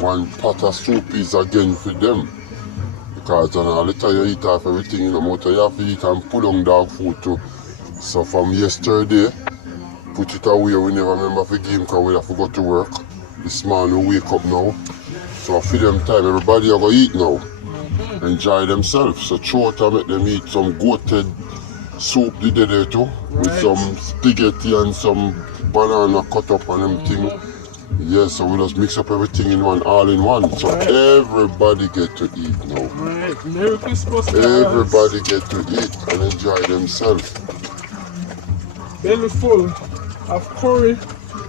one pot of soup is again for them. Because all the time you eat off everything in the motor, you have to eat and pull on dog food too. So from yesterday, put it away, we never remember for game because we have to go to work. This morning we wake up now. So for them time, everybody are going to eat now. Enjoy themselves. So throughout I make them eat some goated soup they did there too. With some spaghetti and some banana cut up and them thing. Yes, so we just mix up everything in one, all in one. So everybody get to eat now. Right. Merry Christmas, guys. Everybody get to eat and enjoy themselves. Belly full of curry,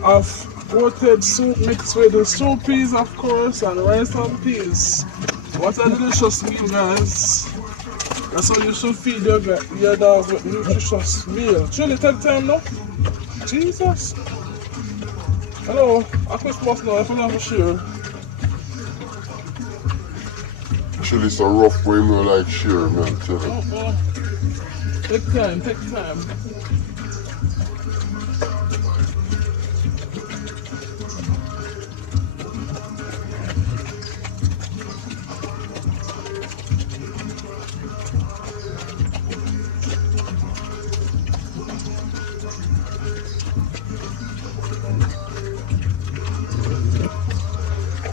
of goated soup mixed with the soup peas, of course, and rice and peas. What a delicious meal, guys. That's how you should feed your dog with nutritious meal. Chili, take time now. Jesus. Hello, a Christmas now, if you never share. Chili so rough way me like share, man. Tell you. Take time, take time.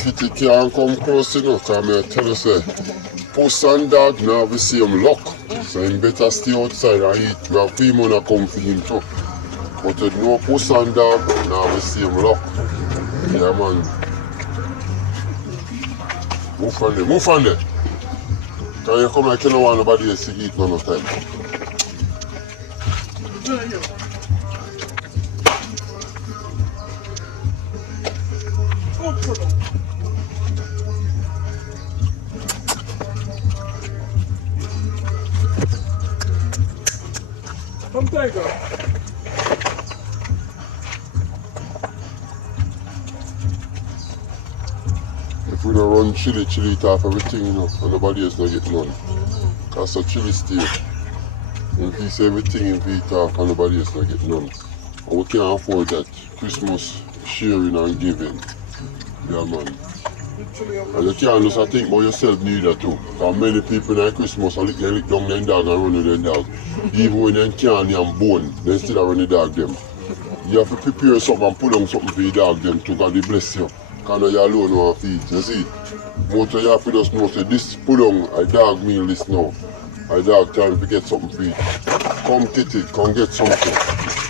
Kitty can't come close enough because I tell you say, puss and dog now have the same luck. So he better stay outside and eat. We have people that come for him too. But with no puss and dog now have the same luck. Yeah man. Move on there, move on there. Can you come like you don't want nobody else to eat none of time? Come Tiger. If we don't run chili eat off everything, you know, and nobody else don't get none. Because so chili stay. If he say everything in eat off and nobody else don't get none. And we can't afford that. Christmas sharing and giving. Yeah man. And you can't just think about yourself neither too. Because many people in Christmas are lick down their dog and run with their dog. Even when they can't and bone, they still run the dog them. You have to prepare something and put on something for your dog them too, because they bless you. Because you alone want to feed. You see? Most of you have to just know say this put on a dog meal this now. A dog time to get something for you. Come get it, come get something.